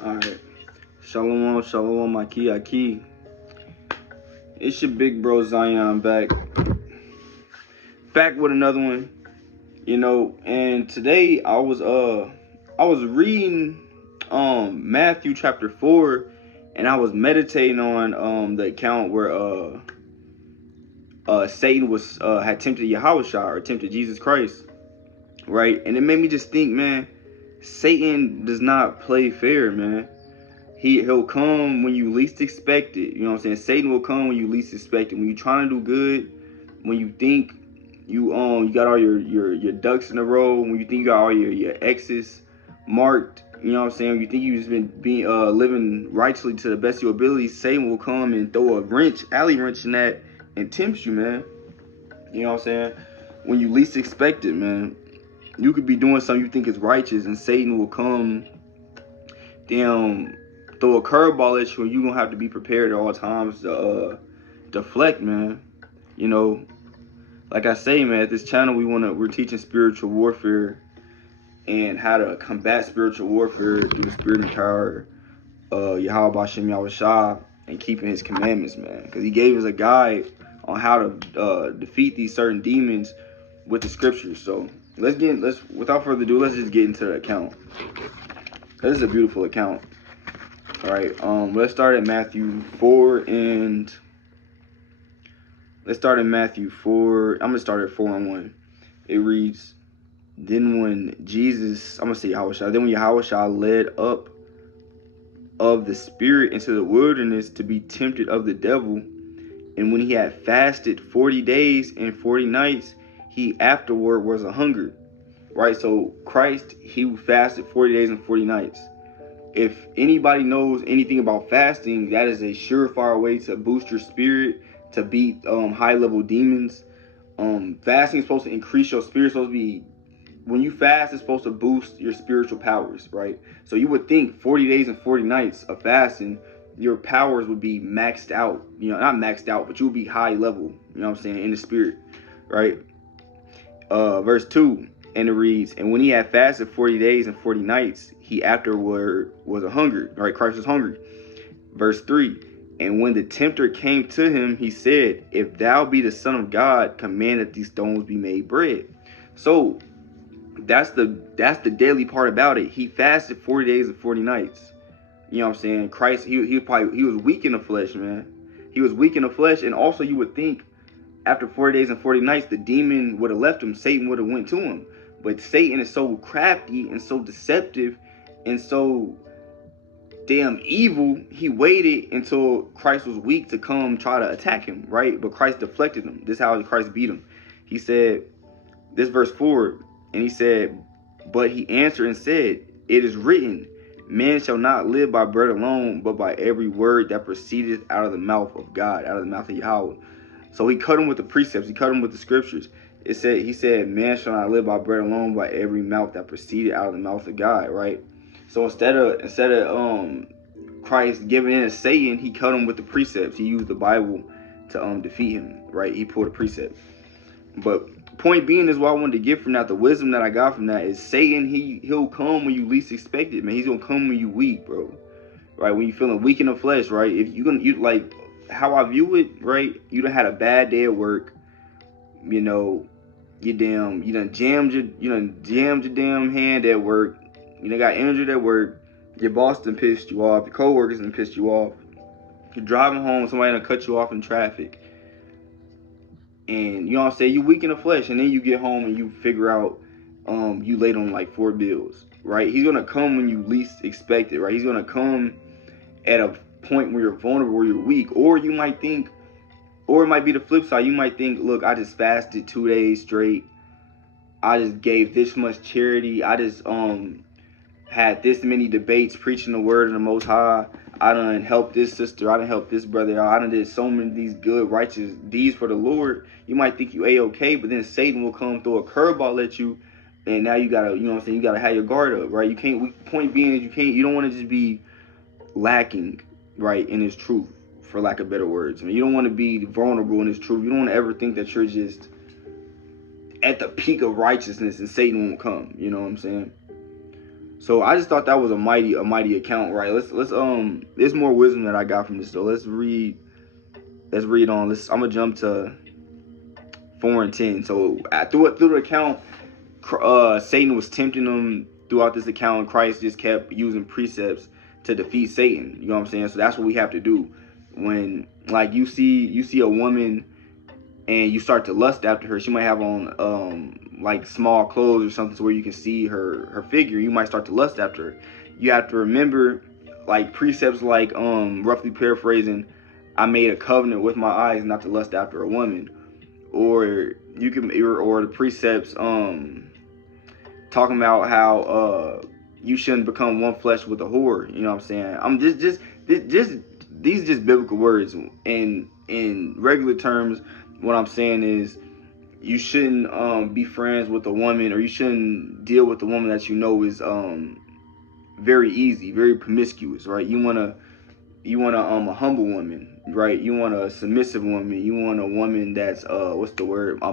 Alright. Shalom, shalom, Aki. It's your big bro Zion back with another one. And today I was reading Matthew chapter 4, and I was meditating on the account where Satan had tempted Yahushua, or tempted Jesus Christ, right? And it made me just think, man, Satan does not play fair, man. He'll come when you least expect it. You know what I'm saying? Satan will come when you least expect it. When you're trying to do good, when you think you got all your ducks in a row, when you think you got all your X's marked, you know what I'm saying? When you think you've just been living righteously to the best of your ability, Satan will come and throw a alley wrench in that, and tempt you, man. You know what I'm saying? When you least expect it, man. You could be doing something you think is righteous, and Satan will come down, throw a curveball at you, and you're gonna have to be prepared at all times to deflect, man. Like I say, man, at this channel we're teaching spiritual warfare and how to combat spiritual warfare through the spirit and power Yahweh Bashem Yahushua, and keeping his commandments, man. Because he gave us a guide on how to defeat these certain demons with the scriptures. So without further ado, let's just get into the account. This is a beautiful account. All right, let's start at Matthew 4, and let's start in Matthew 4. I'm gonna start at 4:1. It reads, then when Yahushua led up of the spirit into the wilderness to be tempted of the devil, and when he had fasted 40 days and 40 nights, he afterward was a hunger. Right, so Christ, he fasted 40 days and 40 nights. If anybody knows anything about fasting, that is a surefire way to boost your spirit, to beat high-level demons. Fasting is supposed to increase your spirit. When you fast, it's supposed to boost your spiritual powers, right? So you would think 40 days and 40 nights of fasting, your powers would be maxed out. Not maxed out, but you would be high level, you know what I'm saying, in the spirit, right? Verse 2, and it reads, and when he had fasted 40 days and 40 nights, he afterward was a hungry, right? Christ was hungry. Verse 3, and when the tempter came to him, he said, if thou be the Son of God, command that these stones be made bread. So that's the daily part about it. He fasted 40 days and 40 nights. You know what I'm saying? Christ, he was weak in the flesh, man. He was weak in the flesh, and also you would think after 40 days and 40 nights, the demon would have left him. Satan would have went to him. But Satan is so crafty and so deceptive and so damn evil, he waited until Christ was weak to come try to attack him, right? But Christ deflected him. This is how Christ beat him. He said, this verse 4, and he said, but he answered and said, it is written, man shall not live by bread alone, but by every word that proceedeth out of the mouth of God, out of the mouth of Yahweh. So he cut him with the precepts. He cut him with the scriptures. He said, man shall not live by bread alone, by every mouth that proceeded out of the mouth of God, right? So instead of Christ giving in to Satan, he cut him with the precepts. He used the Bible to defeat him, right? He pulled a precept. But point being is what I wanted to get from that, the wisdom that I got from that is Satan, he'll come when you least expect it, man. He's gonna come when you weak, bro. Right? When you feeling weak in the flesh, right? If you like how I view it, right? You done had a bad day at work, you done jammed your damn hand at work, you done got injured at work, your boss done pissed you off, your coworkers done pissed you off, you're driving home, somebody done cut you off in traffic, and you know what I'm saying, you weak in the flesh, and then you get home and you figure out you late on like 4 bills, right? He's gonna come when you least expect it, right? He's gonna come at a point where you're vulnerable, where you're weak, or you might think, or it might be the flip side. You might think, look, I just fasted 2 days straight. I just gave this much charity. I just had this many debates preaching the word of the Most High. I done helped this sister. I done helped this brother. I done did so many of these good, righteous deeds for the Lord. You might think you A-okay, but then Satan will come throw a curveball at you, and now you gotta, you know what I'm saying, you gotta have your guard up, right? You can't. Point being is you don't want to just be lacking, right, in His truth, for lack of better words. I mean, you don't want to be vulnerable in His truth. You don't want to ever think that you're just at the peak of righteousness and Satan won't come. You know what I'm saying? So I just thought that was a mighty account, right? Let's there's more wisdom that I got from this. So let's read on. I'm gonna jump to 4 and 10. So through the account, Satan was tempting them throughout this account. Christ just kept using precepts to defeat Satan. You know what I'm saying? So that's what we have to do when, like, you see a woman and you start to lust after her. She might have on like small clothes or something to where you can see her figure. You might start to lust after her. You have to remember, like, precepts like, roughly paraphrasing, I made a covenant with my eyes not to lust after a woman. Or you can, or the precepts talking about how you shouldn't become one flesh with a whore. You know what I'm saying? I'm just these just biblical words. And in regular terms, what I'm saying is, you shouldn't be friends with a woman, or you shouldn't deal with a woman that you know is very easy, very promiscuous, right? You want a humble woman, right? You want a submissive woman. You want a woman that's a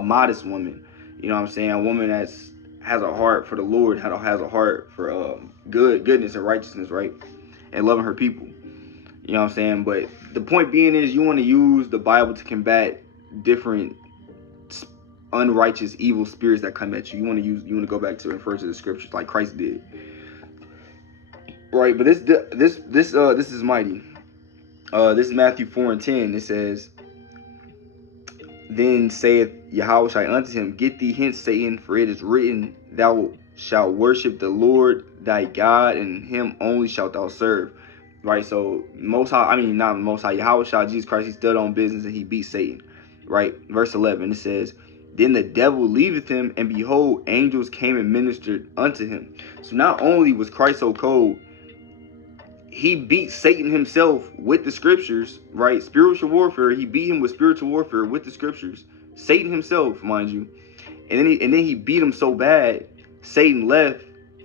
modest woman. You know what I'm saying? A woman that's has a heart for the Lord, has a heart for goodness and righteousness, right? And loving her people. You know what I'm saying? But the point being is, you want to use the Bible to combat different unrighteous, evil spirits that come at you. You want to go back to and refer to the scriptures like Christ did, right? But this is mighty. This is Matthew 4 and 10. It says, Then saith Yahushua unto him, Get thee hence, Satan, for it is written, Thou shalt worship the Lord thy God, and him only shalt thou serve. Right? So Yahushua, Jesus Christ, he stood on business and he beat Satan. Right? Verse 11, it says, Then the devil leaveth him, and behold, angels came and ministered unto him. So not only was Christ so cold, he beat Satan himself with the scriptures, right? Spiritual warfare. He beat him with spiritual warfare with the scriptures. Satan himself, mind you. And then he beat him so bad, Satan left,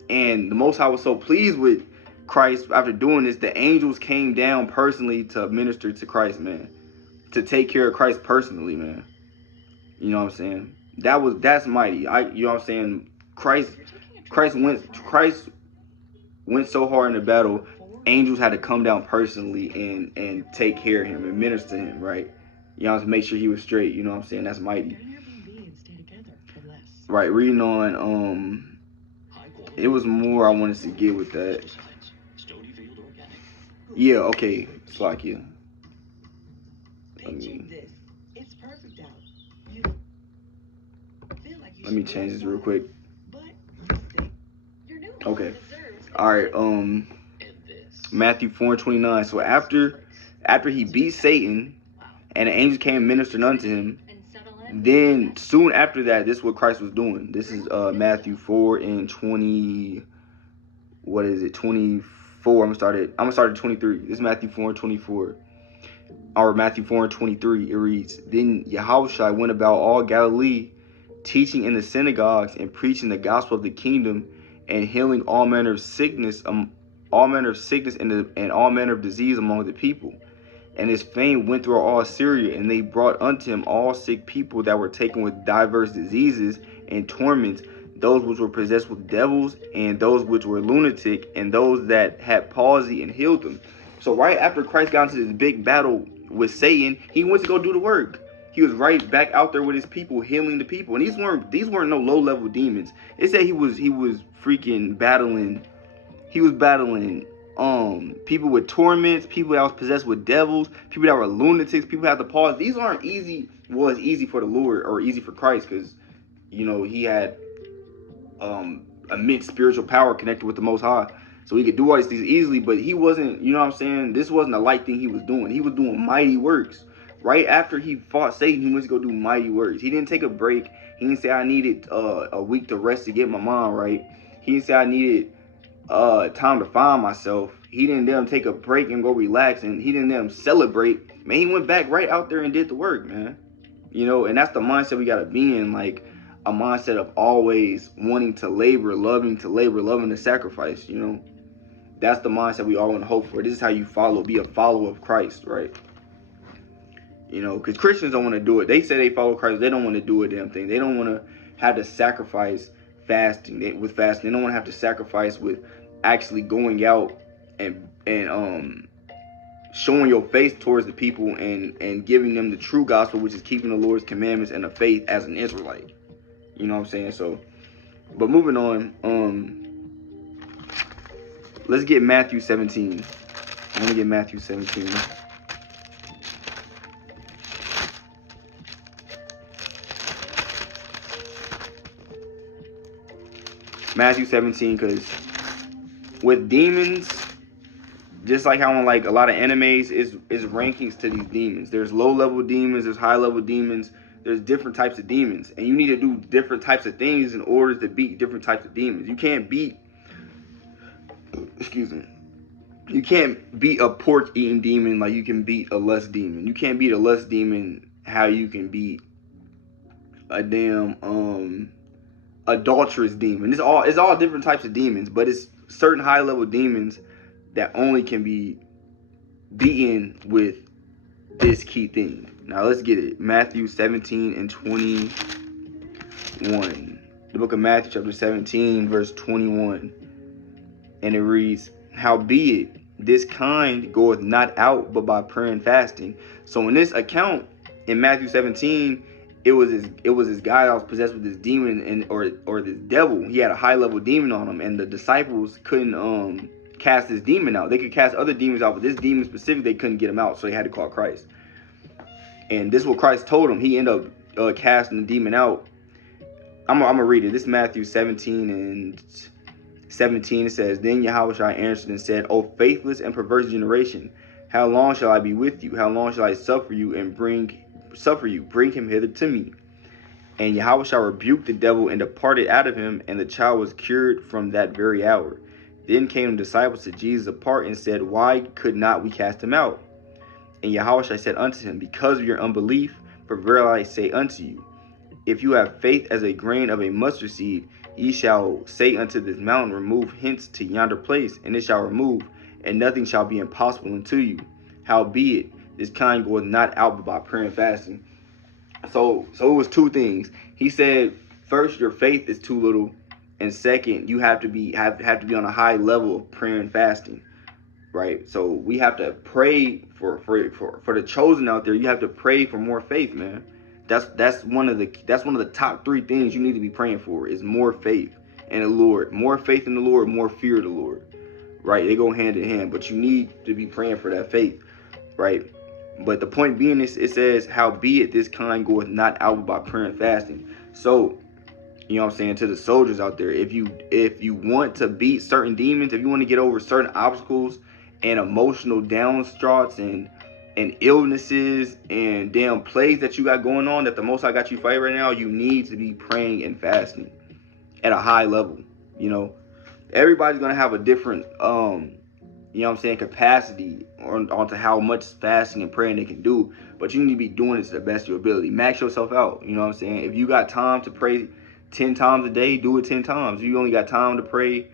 and the Most High was so pleased with Christ after doing this, the angels came down personally to minister to Christ, man. To take care of Christ personally, man. You know what I'm saying? That's mighty. You know what I'm saying? Christ went so hard in the battle, angels had to come down personally and take care of him and minister to him, right? You know, to make sure he was straight. You know what I'm saying? That's mighty. Right, reading on, it was more I wanted to get with that. Yeah, okay, Slakia. Let me change this real quick. Okay. Alright, Matthew 4:29. So after he beat Satan and the angels came and ministered unto him, then soon after that, this is what Christ was doing. This is Matthew 4 and 20. What is it? 24. I'm gonna start at 23. This is Matthew 4 and 24. Or Matthew 4 and 23. It reads, Then Yahushua went about all Galilee, teaching in the synagogues and preaching the gospel of the kingdom, and healing all manner of sickness and all manner of disease among the people. And his fame went through all Syria, and they brought unto him all sick people that were taken with diverse diseases and torments, those which were possessed with devils, and those which were lunatic, and those that had palsy, and healed them. So right after Christ got into this big battle with Satan, he went to go do the work. He was right back out there with his people, healing the people. And these weren't no low-level demons. It said he was freaking battling. He was battling people with torments, people that was possessed with devils, people that were lunatics, people that had the pause. These aren't easy. Well, it's easy for the Lord, or easy for Christ, because, you know, he had immense spiritual power connected with the Most High, so he could do all these things easily. But he wasn't, you know what I'm saying, this wasn't a light thing he was doing. He was doing mighty works. Right after he fought Satan, he went to go do mighty works. He didn't take a break. He didn't say, I needed a week to rest to get my mind right. He didn't say, I needed time to find myself. He didn't let him take a break and go relax, and he didn't let him celebrate. Man, he went back right out there and did the work, man. You know, and that's the mindset we gotta be in, like a mindset of always wanting to labor, loving to sacrifice. You know, that's the mindset we all want to hope for. This is how you be a follower of Christ, right? You know, because Christians don't want to do it. They say they follow Christ. They don't want to do a damn thing. They don't want to have to sacrifice fasting. They don't want to have to sacrifice with actually going out and showing your faith towards the people and giving them the true gospel, which is keeping the Lord's commandments and the faith as an Israelite. You know what I'm saying? So, but moving on, let's get Matthew 17. I'm gonna get Matthew 17. Matthew 17, because with demons, just like how in like a lot of animes is rankings to these demons. There's low level demons, there's high level demons, there's different types of demons, and you need to do different types of things in order to beat different types of demons. You can't beat, excuse me, you can't beat a pork eating demon like you can beat a lust demon. You can't beat a lust demon how you can beat a damn adulterous demon. It's all different types of demons, but it's certain high level demons that only can be beaten with this key thing. Now let's get it. Matthew 17 and 21. The book of Matthew chapter 17 verse 21. And it reads, "Howbeit this kind goeth not out but by prayer and fasting." So in this account in Matthew 17, it was this guy that was possessed with this demon and or this devil. He had a high level demon on him, and the disciples couldn't cast this demon out. They could cast other demons out, but this demon specifically, they couldn't get him out, so they had to call Christ. And this is what Christ told him. He ended up casting the demon out. I'm gonna read it. This is Matthew 17 and 17. It says, "Then Yahushua answered and said, O faithless and perverse generation, how long shall I be with you? How long shall I suffer you? Bring him hither to me. And Yahushua rebuked the devil and departed out of him, and the child was cured from that very hour. Then came the disciples to Jesus apart and said, Why could not we cast him out? And Yahushua said unto him, Because of your unbelief, for verily I say unto you, if you have faith as a grain of a mustard seed, ye shall say unto this mountain, Remove hence to yonder place, and it shall remove, and nothing shall be impossible unto you. Howbeit, this kind goeth not out but by prayer and fasting." So it was two things. He said, first, your faith is too little, and second, you have to be on a high level of prayer and fasting, right? So we have to pray for the chosen out there. You have to pray for more faith, man. That's one of the top three things you need to be praying for is more faith in the Lord, more faith in the Lord, more fear of the Lord, right? They go hand in hand, but you need to be praying for that faith, right? But the point being is, it says, "Howbeit this kind goeth not out by prayer and fasting." So, you know what I'm saying, to the soldiers out there, if you want to beat certain demons, if you want to get over certain obstacles and emotional downstraughts and illnesses and damn plagues that you got going on, that the Most High got you fighting right now, you need to be praying and fasting at a high level. You know, everybody's gonna have a different you know what I'm saying, capacity onto how much fasting and praying they can do, but you need to be doing it to the best of your ability. Max yourself out. You know what I'm saying? If you got time to pray 10 times a day, do it 10 times. If you only got time to pray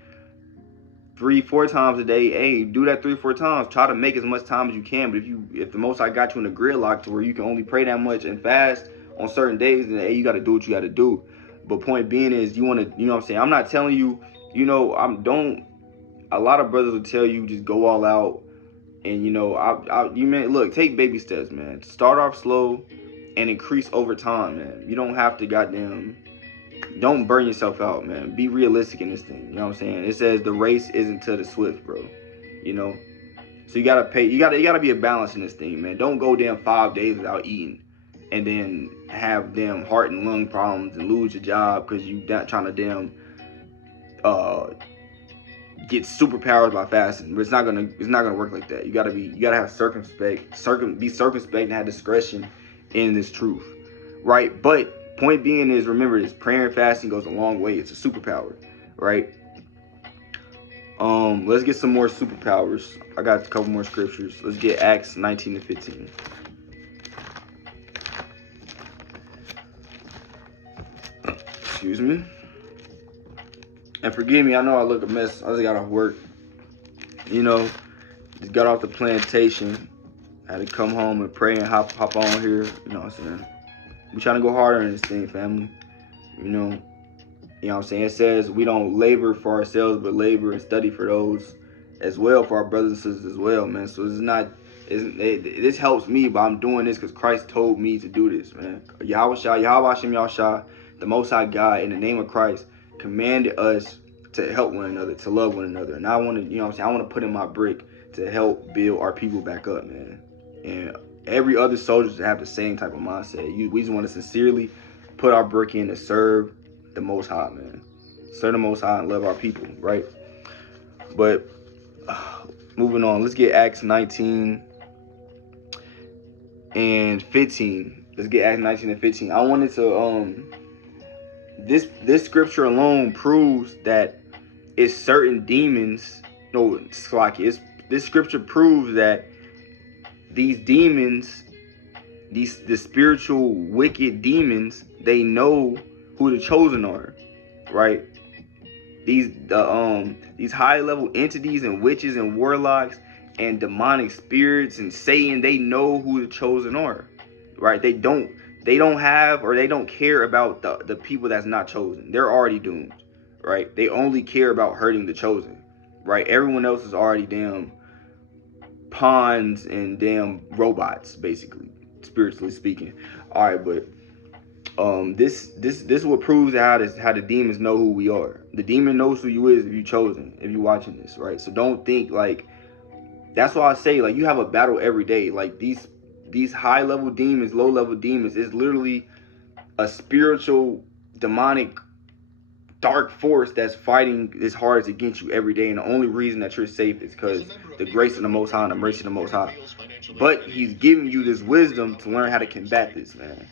3-4 times a day, hey, do that 3-4 times. Try to make as much time as you can. But if the Most High got you in a gridlock to where you can only pray that much and fast on certain days, then hey, you got to do what you got to do. But point being is, you want to, you know what I'm saying, I'm not telling you, you know, a lot of brothers will tell you just go all out, and you know, look, take baby steps, man. Start off slow and increase over time, man. You don't have to don't burn yourself out, man. Be realistic in this thing. You know what I'm saying? It says the race isn't to the swift, bro. You know, so you gotta be a balance in this thing, man. Don't go damn 5 days without eating, and then have damn heart and lung problems and lose your job because you not trying to damn get superpowers by fasting. But it's not gonna work like that. You gotta have be circumspect and have discretion in this truth, right? But point being is, remember this: prayer and fasting goes a long way. It's a superpower, right? Let's get some more superpowers. I got a couple more scriptures. Let's get Acts 19 and 15. Excuse me. And forgive me, I know I look a mess. I just got off work. You know, just got off the plantation. Had to come home and pray and hop on here. You know what I'm saying? We trying to go harder in this thing, family. You know, You know what I'm saying? It says we don't labor for ourselves, but labor and study for those as well, for our brothers and sisters as well, man. So it's not, this helps me, but I'm doing this because Christ told me to do this, man. Yahweh Hashem Yahshua, the Most High God, in the name of Christ, commanded us to help one another, to love one another. And I want to, you know what I'm saying, I want to put in my brick to help build our people back up, man. And every other soldier should have the same type of mindset. We just want to sincerely put our brick in to serve the Most High, man. Serve the Most High and love our people, right? But moving on, let's get Acts 19 and 15. Let's get Acts 19 and 15. I wanted to this scripture alone proves that it's certain demons. No, it's like this scripture proves that these demons, the spiritual wicked demons, they know who the chosen are, right? These high level entities and witches and warlocks and demonic spirits and Satan, they know who the chosen are, right? They don't have, or they don't care about the people that's not chosen. They're already doomed, right? They only care about hurting the chosen, right? Everyone else is already damn pawns and damn robots, basically, spiritually speaking. All right, but this is what proves how the demons know who we are. The demon knows who you is if you chosen, if you watching this, right? So don't think like, that's why I say, like, you have a battle every day. Like these high level demons, low level demons, is literally a spiritual demonic dark force that's fighting its hardest against you every day. And the only reason that you're safe is because the grace of the Most High and the mercy of the Most High. But he's giving you this wisdom to learn how to combat this, man.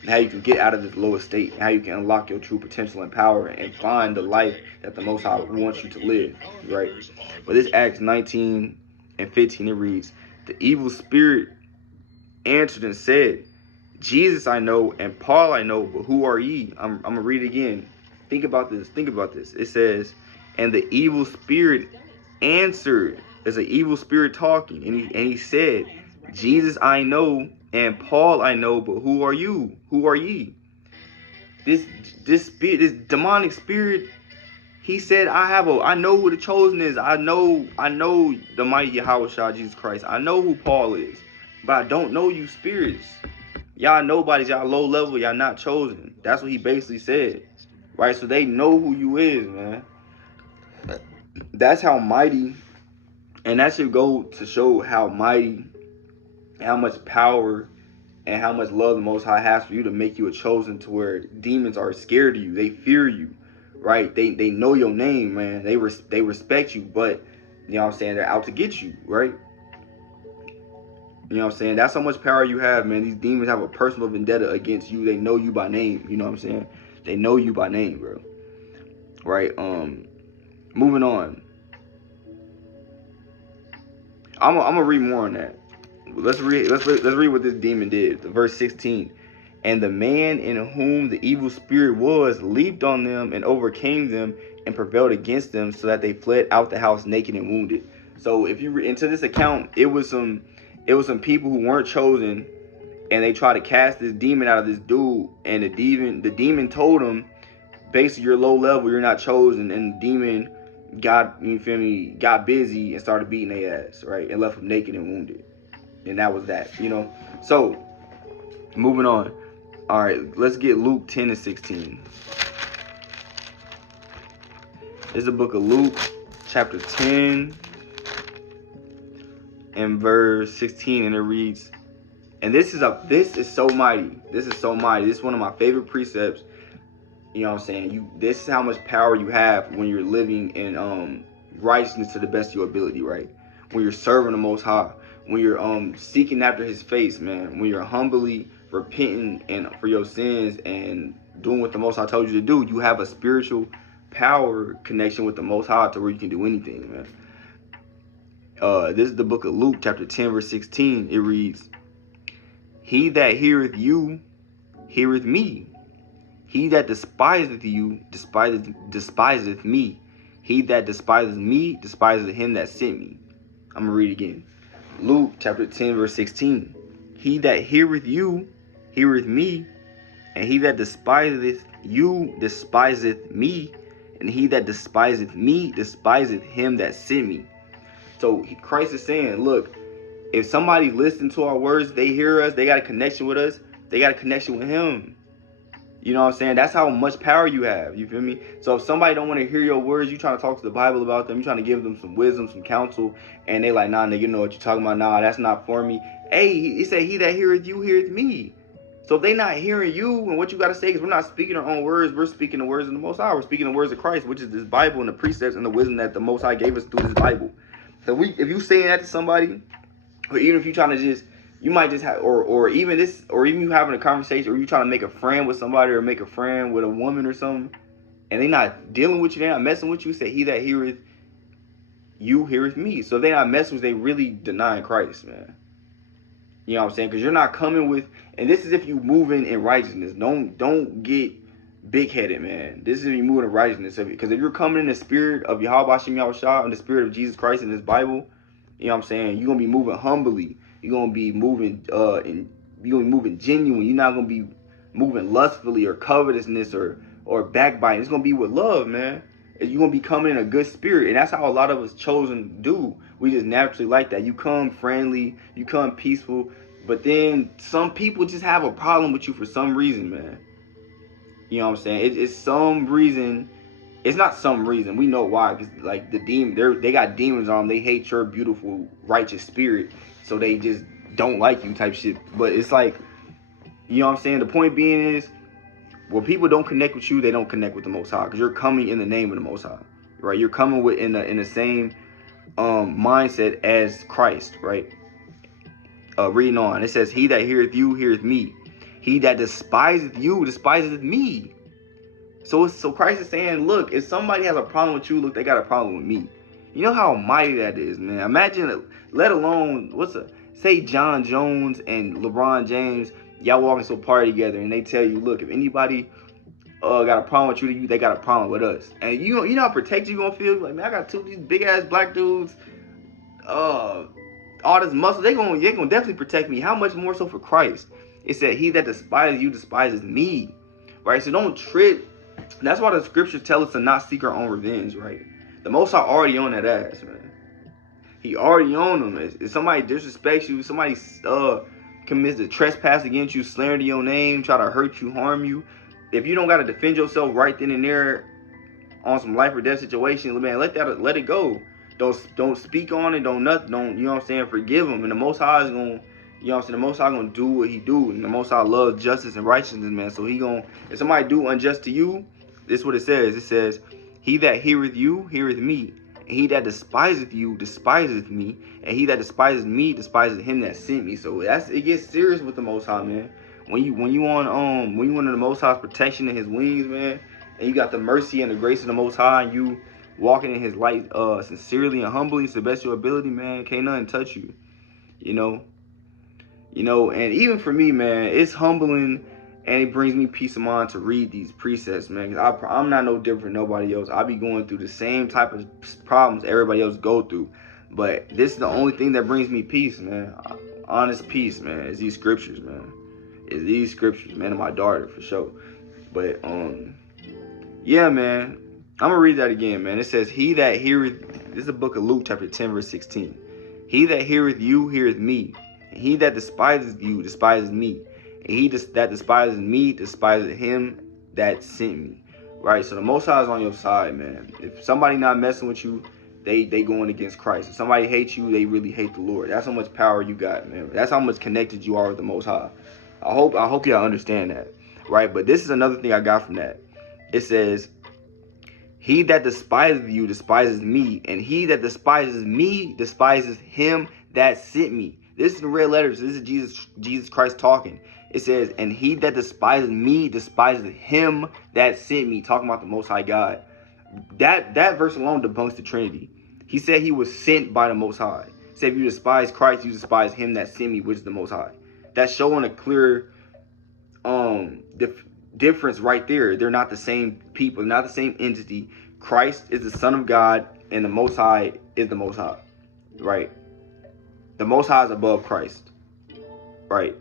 And how you can get out of this lower state, and how you can unlock your true potential and power and find the life that the Most High wants you to live, right? But this Acts 19 and 15, it reads, the evil spirit answered and said, Jesus I know, and Paul I know, but who are ye? I'm going to read it again. Think about this. It says, and the evil spirit answered. There's an evil spirit talking, and he said, Jesus I know, and Paul I know, but who are you? Who are ye? This spirit, this demonic spirit, he said, I know who the chosen is. I know the mighty Yahweh Shah, Jesus Christ. I know who Paul is, but I don't know you spirits. Y'all nobodies, y'all low level, y'all not chosen. That's what he basically said, right? So they know who you is, man. That's how mighty, and that should go to show how mighty, how much power, and how much love the Most High has for you to make you a chosen, to where demons are scared of you. They fear you, right? They know your name, man. They respect you, but you know what I'm saying, they're out to get you, right? You know what I'm saying? That's how much power you have, man. These demons have a personal vendetta against you. They know you by name. You know what I'm saying? They know you by name, bro. Right? Moving on. I'm gonna read more on that. Let's read what this demon did. Verse 16. And the man in whom the evil spirit was leaped on them and overcame them and prevailed against them, so that they fled out the house naked and wounded. So if you read into this account, it was some people who weren't chosen, and they tried to cast this demon out of this dude, and the demon told him, basically, you're low level, you're not chosen, and the demon got busy and started beating their ass, right, and left them naked and wounded. And that was that, you know. So moving on. All right, let's get Luke 10 and 16. This is the book of Luke, chapter 10 and verse 16, and it reads, and this is so mighty. This is so mighty. This is one of my favorite precepts. You know what I'm saying? This is how much power you have when you're living in righteousness to the best of your ability, right? When you're serving the Most High, when you're seeking after His face, man. When you're humbly repenting and for your sins and doing what the Most High told you to do, you have a spiritual power connection with the Most High to where you can do anything, man. This is the book of Luke, chapter 10, verse 16. It reads, he that heareth you heareth me. He that despiseth you despiseth me. He that despiseth me despiseth him that sent me. I'm going to read again. Luke chapter 10, verse 16. He that heareth you heareth me. And he that despiseth you despiseth me, and he that despiseth me despiseth him that sent me. So Christ is saying, look, if somebody listens to our words, they hear us, they got a connection with us, they got a connection with him. You know what I'm saying? That's how much power you have. You feel me? So if somebody don't want to hear your words, you trying to talk to the Bible about them, you trying to give them some wisdom, some counsel, and they like, nah, nigga, you know what you're talking about? Nah, that's not for me. Hey, he said, he that heareth you heareth me. So if they not hearing you and what you got to say, because we're not speaking our own words, we're speaking the words of the Most High. We're speaking the words of Christ, which is this Bible and the precepts and the wisdom that the Most High gave us through this Bible. So if you saying that to somebody, or even if you trying to just, you might just have, or even you having a conversation, or you trying to make a friend with somebody, or make a friend with a woman or something, and they not dealing with you, they not messing with you, say, he that heareth you heareth me. So if they not messing with you, they really denying Christ, man. You know what I'm saying? Because you're not coming with, and this is if you moving in righteousness. Don't get big-headed, man. This is if you moving in righteousness. Because if you're coming in the spirit of Yahweh Hashem Yahushua, and the spirit of Jesus Christ in this Bible, you know what I'm saying? You're going to be moving humbly. You're going to be moving you're going to be moving genuine. You're not going to be moving lustfully or covetousness or backbiting. It's going to be with love, man. You're going to be coming in a good spirit. And that's how a lot of us chosen do. We just naturally like that. You come friendly. You come peaceful. But then some people just have a problem with you for some reason, man. You know what I'm saying? It's some reason. It's not some reason. We know why. Because like the demon, they got demons on them. They hate your beautiful, righteous spirit. So they just don't like you type shit. But it's like, you know what I'm saying? The point being is, when people don't connect with you, they don't connect with the Most High. Because you're coming in the name of the Most High. Right? You're coming with in the same mindset as Christ. Right? Reading on. It says, he that heareth you heareth me. He that despiseth you despiseth me. So Christ is saying, look, if somebody has a problem with you, look, they got a problem with me. You know how mighty that is, man. Imagine, let alone, say John Jones and LeBron James, y'all walking to a party together, and they tell you, look, if anybody got a problem with you, they got a problem with us. And you know how protected you gonna feel? Like, man, I got these big ass black dudes, all this muscle, they gonna definitely protect me. How much more so for Christ? It said, he that despises you despises me. Right? So don't trip. That's why the scriptures tell us to not seek our own revenge, right? The Most High already on that ass, man. He already on them. If somebody disrespects you, somebody commits a trespass against you, slander your name, try to hurt you, harm you, if you don't got to defend yourself right then and there on some life or death situation, man, let it go. Don't speak on it. Don't you know what I'm saying? Forgive them, and the Most High is gonna. You know what I'm saying? The Most High gonna do what he do. And the Most High loves justice and righteousness, man. So if somebody do unjust to you, this is what it says. It says, he that heareth you heareth me. And he that despiseth you despiseth me. And he that despises me despiseth him that sent me. So it gets serious with the Most High, man. When you under the Most High's protection and his wings, man, and you got the mercy and the grace of the Most High, and you walking in his light sincerely and humbly to the best of your ability, man, can't nothing touch you. You know, and even for me, man, it's humbling, and it brings me peace of mind to read these precepts, man. Cause I'm not no different than nobody else. I be going through the same type of problems everybody else go through, but this is the only thing that brings me peace, man. Honest peace, man. Is these scriptures, man. Is these scriptures, man. And my daughter for sure. But yeah, man. I'm gonna read that again, man. It says, "He that heareth." This is the book of Luke, chapter 10, verse 16. He that heareth you heareth me. And he that despises you despises me. And he that despises me despises him that sent me. Right? So the Most High is on your side, man. If somebody not messing with you, they going against Christ. If somebody hates you, they really hate the Lord. That's how much power you got, man. That's how much connected you are with the Most High. I hope y'all understand that. Right? But this is another thing I got from that. It says, he that despises you despises me, and he that despises me despises him that sent me. This is the red letters. This is Jesus Christ talking. It says, and he that despises me despises him that sent me. Talking about the Most High God. That verse alone debunks the Trinity. He said he was sent by the Most High. He said if you despise Christ, you despise him that sent me, which is the Most High. That's showing a clear difference right there. They're not the same people, not the same entity. Christ is the Son of God, and the Most High is the Most High. Right? The Most High is above Christ. Right?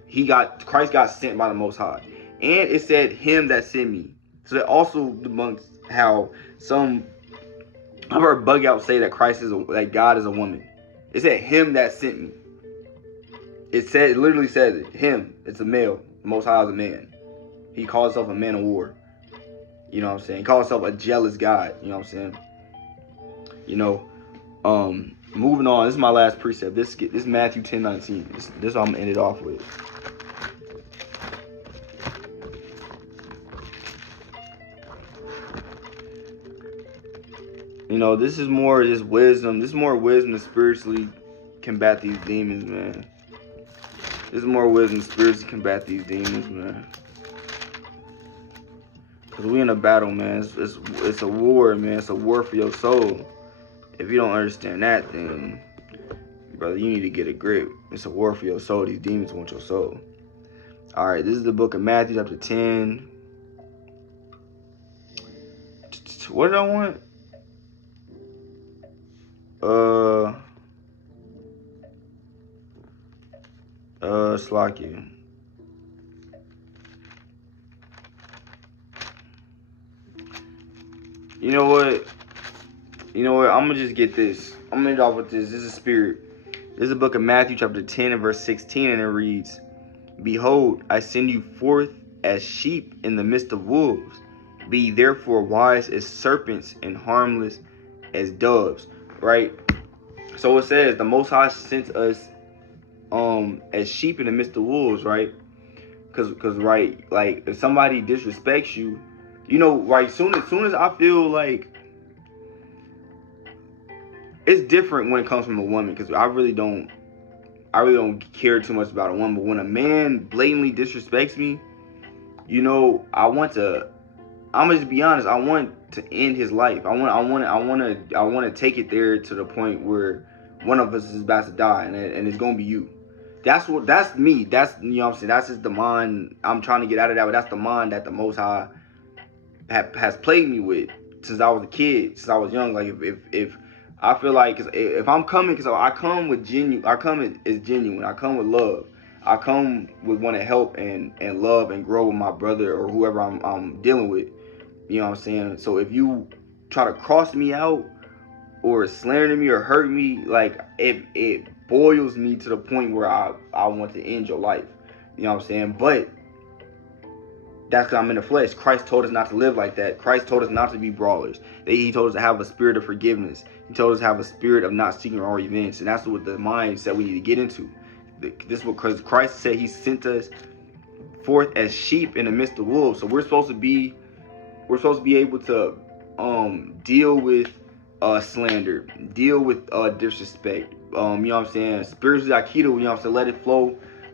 Christ got sent by the Most High. And it said him that sent me. So that also debunks how some, I've heard bug out say that that God is a woman. It said him that sent me. It literally says it. Him. It's a male. The Most High is a man. He calls himself a man of war. You know what I'm saying? He calls himself a jealous God. You know what I'm saying? You know, moving on. This is my last precept. This is Matthew 10:19. This is what I'm gonna end it off with. You know, this is more just wisdom. This is more wisdom to spiritually combat these demons, man. This is more wisdom to spiritually combat these demons, man. Cause we in a battle, man. It's a war, man. It's a war for your soul. If you don't understand that, then, brother, you need to get a grip. It's a war for your soul. These demons want your soul. All right, this is the book of Matthew, chapter 10. What did I want? Slacky. You know what? I'm gonna just get this. I'm gonna end off with this. This is spirit. This is the book of Matthew, chapter 10, and verse 16, and it reads, "Behold, I send you forth as sheep in the midst of wolves. Be therefore wise as serpents and harmless as doves." Right? So it says the Most High sent us as sheep in the midst of wolves, right? Cause right, like if somebody disrespects you, you know, right, soon as I feel like it's different when it comes from a woman, because I really don't care too much about a woman. But when a man blatantly disrespects me, you know, I'm gonna just be honest, I want to end his life. I want to take it there to the point where one of us is about to die, and it's gonna be you. That's me. That's, you know what I'm saying. That's just the mind I'm trying to get out of that. But that's the mind that the Most High has played me with since I was a kid, since I was young. Like if I feel like, if I'm coming, because I come with genuine, I come as genuine. I come with love. I come with want to help and love and grow with my brother or whoever I'm dealing with. You know what I'm saying? So if you try to cross me out or slander me or hurt me, like it boils me to the point where I want to end your life. You know what I'm saying? But that's because I'm in the flesh. Christ told us not to live like that. Christ told us not to be brawlers. He told us to have a spirit of forgiveness. He told us to have a spirit of not seeking our revenge. And that's what the mindset we need to get into. This is because Christ said he sent us forth as sheep in the midst of wolves. So we're supposed to be able to deal with slander, deal with disrespect. You know what I'm saying? Spiritually aikido, you know what I'm saying?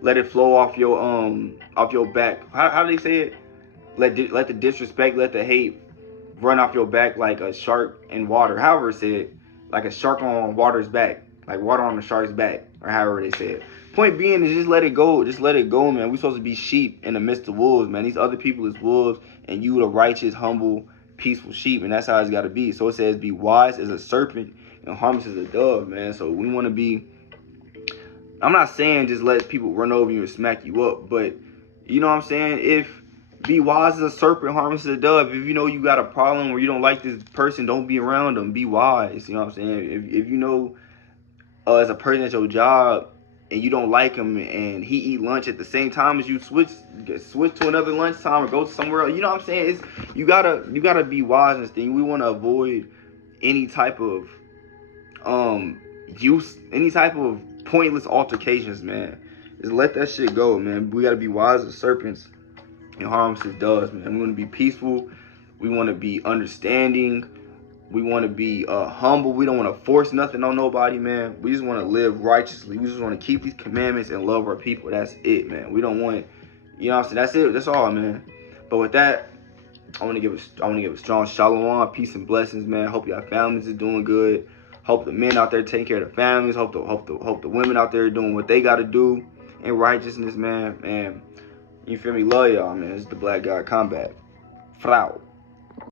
Let it flow off your back. How do they say it? Let the disrespect, let the hate run off your back like a shark in water. However it said, like a shark on water's back, like water on the shark's back, or however they say it. Point being is just let it go. Just let it go, man. We're supposed to be sheep in the midst of wolves, man. These other people is wolves, and you the righteous, humble, peaceful sheep, and that's how it's got to be. So it says, be wise as a serpent and harmless as a dove, man. So we want to be, I'm not saying just let people run over you and smack you up, but you know what I'm saying? Be wise as a serpent, harmless as a dove. If you know you got a problem or you don't like this person, don't be around them. Be wise. You know what I'm saying? If you know as a person at your job and you don't like him and he eat lunch at the same time as you, switch to another lunchtime or go somewhere else. You know what I'm saying? You gotta be wise in this thing. We want to avoid any type of any type of pointless altercations, man. Just let that shit go, man. We gotta be wise as serpents and harmless as doves, man. We want to be peaceful. We want to be understanding. We want to be humble. We don't want to force nothing on nobody, man. We just want to live righteously. We just want to keep these commandments and love our people. That's it, man. We don't want, you know what I'm saying? That's it. That's all, man. But with that, I want to give a strong shalom, peace and blessings, man. Hope y'all families are doing good. Hope the men out there taking care of their families. Hope the women out there doing what they got to do in righteousness, man. And you feel me? Love y'all, man. It's the Black God Combat. Frau.